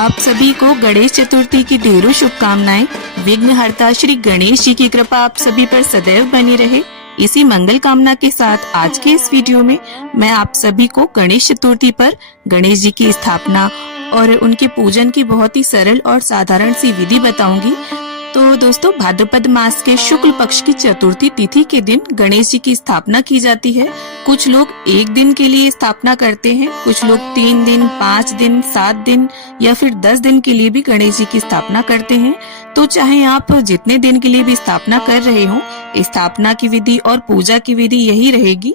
आप सभी को गणेश चतुर्थी की ढेरों शुभकामनाएं। विघ्नहर्ता श्री गणेश जी की कृपा आप सभी पर सदैव बनी रहे। इसी मंगल कामना के साथ आज के इस वीडियो में मैं आप सभी को गणेश चतुर्थी पर गणेश जी की स्थापना और उनके पूजन की बहुत ही सरल और साधारण सी विधि बताऊंगी। तो दोस्तों, भाद्रपद मास के शुक्ल पक्ष की चतुर्थी तिथि के दिन गणेश जी की स्थापना की जाती है। कुछ लोग एक दिन के लिए स्थापना करते हैं, कुछ लोग 3 दिन, 5 दिन, 7 दिन या फिर 10 दिन के लिए भी गणेश जी की स्थापना करते हैं। तो चाहे आप जितने दिन के लिए भी स्थापना कर रहे हो, स्थापना की विधि और पूजा की विधि यही रहेगी।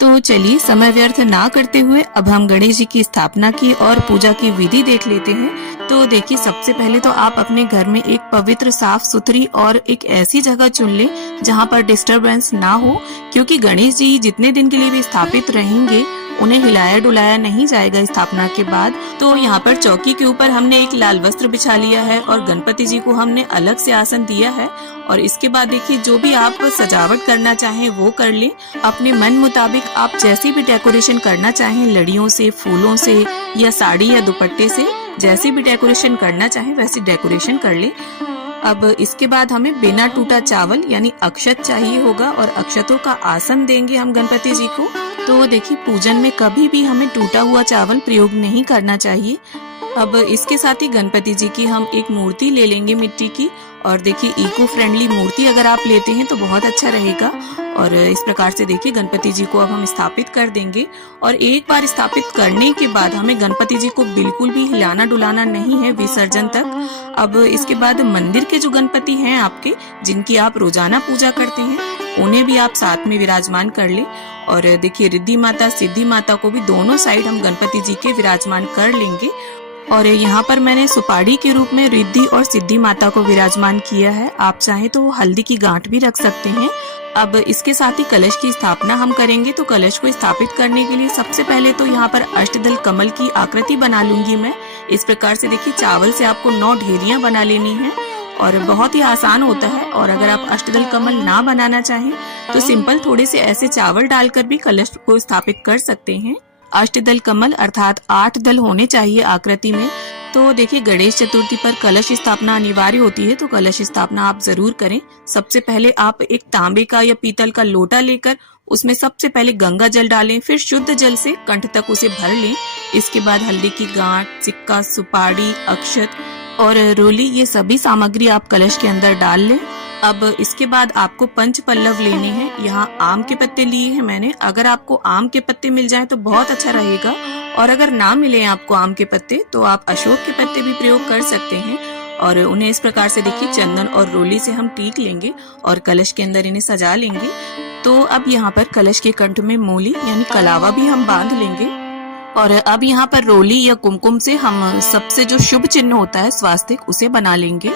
तो चलिए समय व्यर्थ ना करते हुए अब हम गणेश जी की स्थापना की और पूजा की विधि देख लेते हैं। तो देखिए, सबसे पहले तो आप अपने घर में एक पवित्र, साफ सुथरी और एक ऐसी जगह चुन लें जहां पर डिस्टरबेंस ना हो, क्योंकि गणेश जी जितने दिन के लिए भी स्थापित रहेंगे उन्हें हिलाया डुलाया नहीं जाएगा स्थापना के बाद। तो यहाँ पर चौकी के ऊपर हमने एक लाल वस्त्र बिछा लिया है और गणपति जी को हमने अलग से आसन दिया है। और इसके बाद देखिए, जो भी आप सजावट करना चाहें वो कर लें। अपने मन मुताबिक आप जैसी भी डेकोरेशन करना चाहें, लड़ियों से, फूलों से या साड़ी या दुपट्टे से, जैसी भी डेकोरेशन करना चाहें वैसी डेकोरेशन कर लें। अब इसके बाद हमें बिना टूटा चावल यानी अक्षत चाहिए होगा और अक्षतों का आसन देंगे हम गणपति जी को। तो देखिए, पूजन में कभी भी हमें टूटा हुआ चावल प्रयोग नहीं करना चाहिए। अब इसके साथ ही गणपति जी की हम एक मूर्ति ले लेंगे मिट्टी की। और देखिए, इको फ्रेंडली मूर्ति अगर आप लेते हैं तो बहुत अच्छा रहेगा। और इस प्रकार से देखिए, गणपति जी को अब हम स्थापित कर देंगे। और एक बार स्थापित करने के बाद हमें गणपति जी को बिल्कुल भी हिलाना डुलाना नहीं है विसर्जन तक। अब इसके बाद मंदिर के जो गणपति हैं आपके, जिनकी आप रोजाना पूजा करते हैं, उन्हें भी आप साथ में विराजमान कर ले। और देखिए, रिद्धि माता, सिद्धि माता को भी दोनों साइड हम गणपति जी के विराजमान कर लेंगे। और यहाँ पर मैंने सुपारी के रूप में रिद्धि और सिद्धि माता को विराजमान किया है। आप चाहें तो हल्दी की गांठ भी रख सकते हैं। अब इसके साथ ही कलश की स्थापना हम करेंगे। तो कलश को स्थापित करने के लिए सबसे पहले तो यहाँ पर अष्टदल कमल की आकृति बना लूंगी मैं। इस प्रकार से देखिए, चावल से आपको 9 ढेरियां बना लेनी है और बहुत ही आसान होता है। और अगर आप अष्टदल कमल ना बनाना चाहें तो सिंपल थोड़े से ऐसे चावल डालकर भी कलश को स्थापित कर सकते हैं। अष्टदल कमल अर्थात 8 दल होने चाहिए आकृति में। तो देखिए, गणेश चतुर्थी पर कलश स्थापना अनिवार्य होती है, तो कलश स्थापना आप जरूर करें। सबसे पहले आप एक तांबे का या पीतल का लोटा लेकर उसमें सबसे पहले गंगा जल डालें, फिर शुद्ध जल से कंठ तक उसे भर लें। इसके बाद हल्दी की गांठ, सिक्का, सुपारी, अक्षत और रोली, ये सभी सामग्री आप कलश के अंदर डाल लें। अब इसके बाद आपको पंच पल्लव लेने हैं। यहाँ आम के पत्ते लिए हैं मैंने। अगर आपको आम के पत्ते मिल जाएं तो बहुत अच्छा रहेगा, और अगर ना मिले आपको आम के पत्ते तो आप अशोक के पत्ते भी प्रयोग कर सकते हैं। और उन्हें इस प्रकार से देखिए, चंदन और रोली से हम टीक लेंगे और कलश के अंदर इन्हें सजा लेंगे। तो अब यहाँ पर कलश के कंठ में मूली यानी कलावा भी हम बांध लेंगे। और अब यहाँ पर रोली या कुमकुम से हम सबसे जो शुभ चिन्ह होता है स्वास्तिक, उसे बना लेंगे।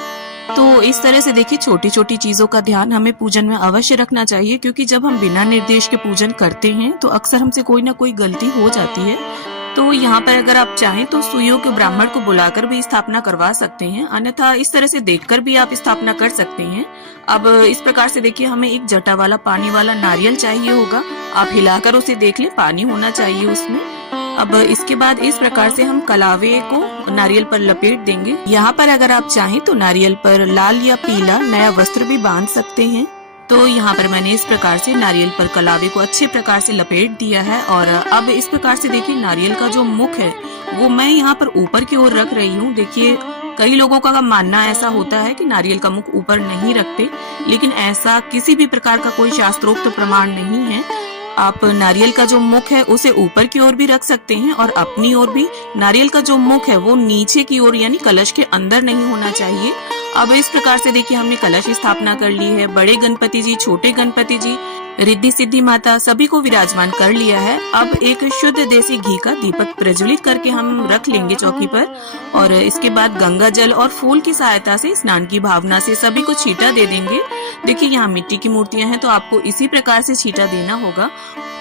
तो इस तरह से देखिए, छोटी छोटी चीजों का ध्यान हमें पूजन में अवश्य रखना चाहिए, क्योंकि जब हम बिना निर्देश के पूजन करते हैं तो अक्सर हमसे कोई ना कोई गलती हो जाती है। तो यहाँ पर अगर आप चाहें तो सुयोग्य ब्राह्मण को बुलाकर भी स्थापना करवा सकते हैं, अन्यथा इस तरह से देखकर भी आप स्थापना कर सकते हैं। अब इस प्रकार से देखिए, हमें एक जटा वाला पानी वाला नारियल चाहिए होगा। आप हिलाकर उसे देख लें, पानी होना चाहिए उसमें। अब इसके बाद इस प्रकार से हम कलावे को नारियल पर लपेट देंगे। यहाँ पर अगर आप चाहें तो नारियल पर लाल या पीला नया वस्त्र भी बांध सकते हैं। तो यहाँ पर मैंने इस प्रकार से नारियल पर कलावे को अच्छे प्रकार से लपेट दिया है। और अब इस प्रकार से देखिए, नारियल का जो मुख है वो मैं यहाँ पर ऊपर की ओर रख रही हूँ। देखिए, कई लोगों का मानना ऐसा होता है कि नारियल का मुख ऊपर नहीं रखते, लेकिन ऐसा किसी भी प्रकार का कोई शास्त्रोक्त प्रमाण नहीं है। आप नारियल का जो मुख है उसे ऊपर की ओर भी रख सकते हैं, और अपनी ओर भी नारियल का जो मुख है वो नीचे की ओर यानी कलश के अंदर नहीं होना चाहिए। अब इस प्रकार से देखिए, हमने कलश स्थापना कर ली है। बड़े गणपति जी, छोटे गणपति जी, रिद्धि सिद्धि माता सभी को विराजमान कर लिया है। अब एक शुद्ध देसी घी का दीपक प्रज्वलित करके हम रख लेंगे चौकी पर। और इसके बाद गंगा जल और फूल की सहायता से स्नान की भावना से सभी को छींटा दे देंगे। देखिए, यहाँ मिट्टी की मूर्तियां हैं तो आपको इसी प्रकार से छींटा देना होगा।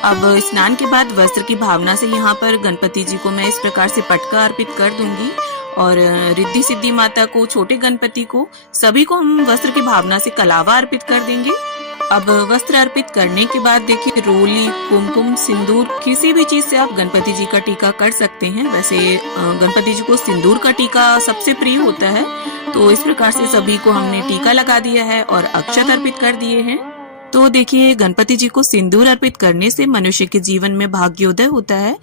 अब स्नान के बाद वस्त्र की भावना से यहाँ पर गणपति जी को मैं इस प्रकार से पटका अर्पित कर दूंगी। और रिद्धि सिद्धि माता को, छोटे गणपति को, सभी को हम वस्त्र की भावना से कलावा अर्पित कर देंगे। अब वस्त्र अर्पित करने के बाद देखिए रोली, कुमकुम, सिंदूर किसी भी चीज से आप गणपति जी का टीका कर सकते हैं। वैसे गणपति जी को सिंदूर का टीका सबसे प्रिय होता है, तो इस प्रकार से सभी को हमने टीका लगा दिया है और अक्षत अर्पित कर दिए हैं। तो देखिए गणपति जी को सिंदूर अर्पित करने से मनुष्य के जीवन में भाग्योदय होता है।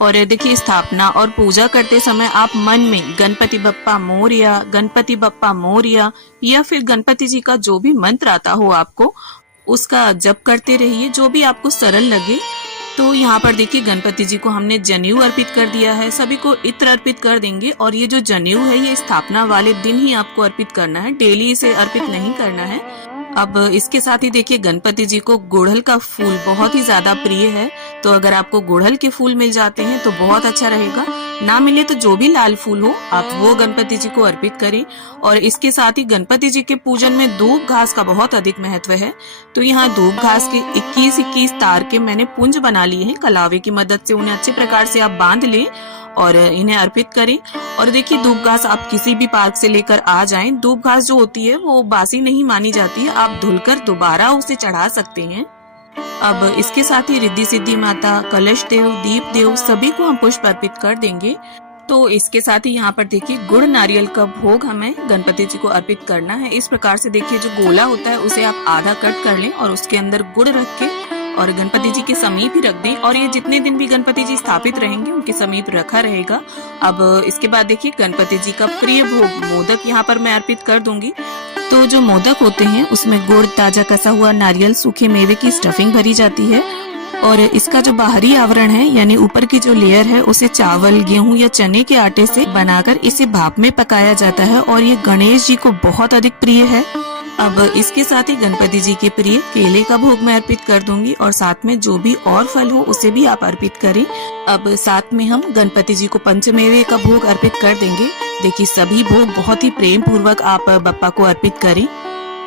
और देखिए स्थापना और पूजा करते समय आप मन में गणपति बप्पा मोरया, गणपति बप्पा मोरया या फिर गणपति जी का जो भी मंत्र आता हो आपको उसका जप करते रहिए, जो भी आपको सरल लगे। तो यहाँ पर देखिए गणपति जी को हमने जनेऊ अर्पित कर दिया है, सभी को इत्र अर्पित कर देंगे। और ये जो जनेऊ है ये स्थापना वाले दिन ही आपको अर्पित करना है, डेली इसे अर्पित नहीं करना है। अब इसके साथ ही देखिए गणपति जी को गुड़हल का फूल बहुत ही ज्यादा प्रिय है, तो अगर आपको गुड़हल के फूल मिल जाते हैं तो बहुत अच्छा रहेगा। ना मिले तो जो भी लाल फूल हो आप वो गणपति जी को अर्पित करें। और इसके साथ ही गणपति जी के पूजन में धूप घास का बहुत अधिक महत्व है, तो यहाँ धूप घास के 21-21 तार के मैंने पुंज बना लिए हैं। कलावे की मदद से उन्हें अच्छे प्रकार से आप बांध लें और इन्हें अर्पित करें। और देखिए धूप घास आप किसी भी पार्क से लेकर आ जाएं। धूप घास जो होती है वो बासी नहीं मानी जाती है, आप धुलकर दोबारा उसे चढ़ा सकते हैं। अब इसके साथ ही रिद्धि सिद्धि माता, कलश देव, दीप देव सभी को हम पुष्प अर्पित कर देंगे। तो इसके साथ ही यहाँ पर देखिए गुड़ नारियल का भोग हमें गणपति जी को अर्पित करना है। इस प्रकार से देखिए जो गोला होता है उसे आप आधा कट कर लें और उसके अंदर गुड़ रख के और गणपति जी के समीप ही रख दें। और ये जितने दिन भी गणपति जी स्थापित रहेंगे उनके समीप रखा रहेगा। अब इसके बाद देखिए गणपति जी का प्रिय भोग मोदक यहाँ पर मैं अर्पित कर दूंगी। तो जो मोदक होते हैं उसमें गुड़, ताजा कसा हुआ नारियल, सूखे मेवे की स्टफिंग भरी जाती है। और इसका जो बाहरी आवरण है यानी ऊपर की जो लेयर है उसे चावल, गेहूं या चने के आटे से बनाकर इसे भाप में पकाया जाता है और ये गणेश जी को बहुत अधिक प्रिय है। अब इसके साथ ही गणपति जी के प्रिय केले का भोग मैं अर्पित कर दूंगी और साथ में जो भी और फल हो उसे भी आप अर्पित करें। अब साथ में हम गणपति जी को पंचमेवे का भोग अर्पित कर देंगे। देखिए सभी भोग बहुत ही प्रेम पूर्वक आप बप्पा को अर्पित करें।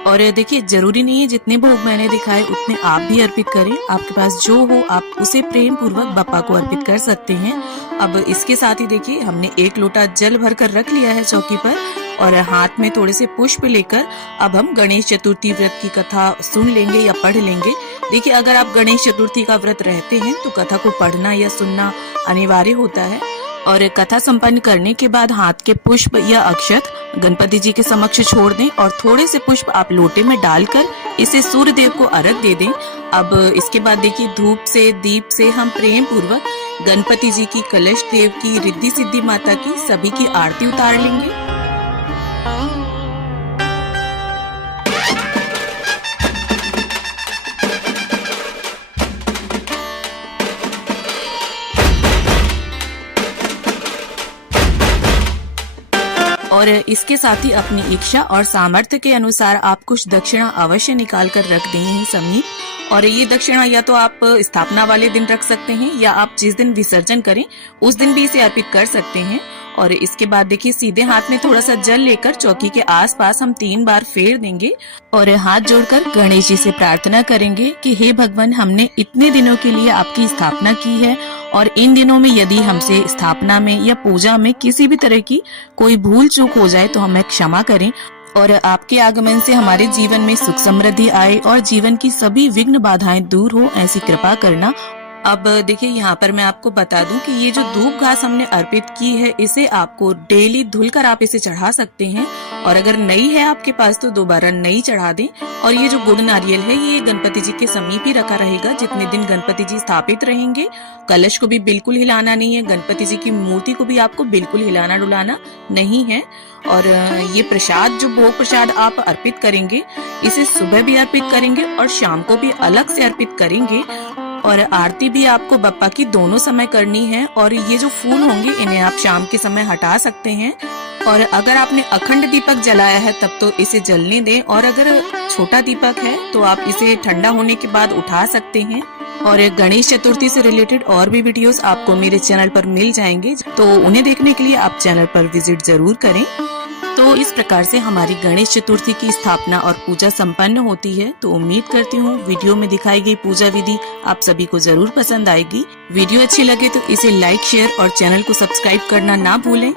और देखिए जरूरी नहीं है जितने भोग मैंने दिखाए उतने आप भी अर्पित करें, आपके पास जो हो आप उसे प्रेम पूर्वक बप्पा को अर्पित कर सकते हैं। अब इसके साथ ही देखिए हमने 1 लोटा जल भरकर रख लिया है चौकी पर और हाथ में थोड़े से पुष्प लेकर अब हम गणेश चतुर्थी व्रत की कथा सुन लेंगे या पढ़ लेंगे। देखिए अगर आप गणेश चतुर्थी का व्रत रहते हैं तो कथा को पढ़ना या सुनना अनिवार्य होता है। और कथा संपन्न करने के बाद हाथ के पुष्प या अक्षत गणपति जी के समक्ष छोड़ दें और थोड़े से पुष्प आप लोटे में डालकर इसे सूर्य देव को अर्घ्य दे दें। अब इसके बाद देखिए धूप से, दीप से हम प्रेम पूर्वक गणपति जी की, कलश देव की, रिद्धि सिद्धि माता की सभी की आरती उतार लेंगे। और इसके साथ ही अपनी इच्छा और सामर्थ्य के अनुसार आप कुछ दक्षिणा अवश्य निकाल कर रख दें यहीं समीप। और ये दक्षिणा या तो आप स्थापना वाले दिन रख सकते हैं या आप जिस दिन विसर्जन करें उस दिन भी इसे अर्पित कर सकते हैं। और इसके बाद देखिए सीधे हाथ में थोड़ा सा जल लेकर चौकी के आसपास हम 3 बार फेर देंगे और हाथ जोड़कर गणेश जी से प्रार्थना करेंगे कि हे भगवान, हमने इतने दिनों के लिए आपकी स्थापना की है और इन दिनों में यदि हमसे स्थापना में या पूजा में किसी भी तरह की कोई भूल चूक हो जाए तो हमें क्षमा करें और आपके आगमन से हमारे जीवन में सुख समृद्धि आए और जीवन की सभी विघ्न बाधाएं दूर हो, ऐसी कृपा करना। अब देखिए यहाँ पर मैं आपको बता दूं कि ये जो धूप घास हमने अर्पित की है इसे आपको डेली धुलकर आप इसे चढ़ा सकते हैं और अगर नई है आपके पास तो दोबारा नई चढ़ा दें। और ये जो गुड़ नारियल है ये गणपति जी के समीप ही रखा रहेगा जितने दिन गणपति जी स्थापित रहेंगे। कलश को भी बिल्कुल हिलाना नहीं है, गणपति जी की मूर्ति को भी आपको बिल्कुल हिलाना डुलाना नहीं है। और ये प्रसाद जो भोग प्रसाद आप अर्पित करेंगे इसे सुबह भी अर्पित करेंगे और शाम को भी अलग से अर्पित करेंगे। और आरती भी आपको बप्पा की दोनों समय करनी है। और ये जो फूल होंगे इन्हें आप शाम के समय हटा सकते हैं। और अगर आपने अखंड दीपक जलाया है तब तो इसे जलने दें और अगर छोटा दीपक है तो आप इसे ठंडा होने के बाद उठा सकते हैं। और गणेश चतुर्थी से रिलेटेड और भी वीडियोस आपको मेरे चैनल पर मिल जाएंगे, तो उन्हें देखने के लिए आप चैनल पर विजिट जरूर करें। तो इस प्रकार से हमारी गणेश चतुर्थी की स्थापना और पूजा संपन्न होती है। तो उम्मीद करती हूँ वीडियो में दिखाई गई पूजा विधि आप सभी को जरूर पसंद आएगी। वीडियो अच्छी लगे तो इसे लाइक, शेयर और चैनल को सब्सक्राइब करना ना भूलें।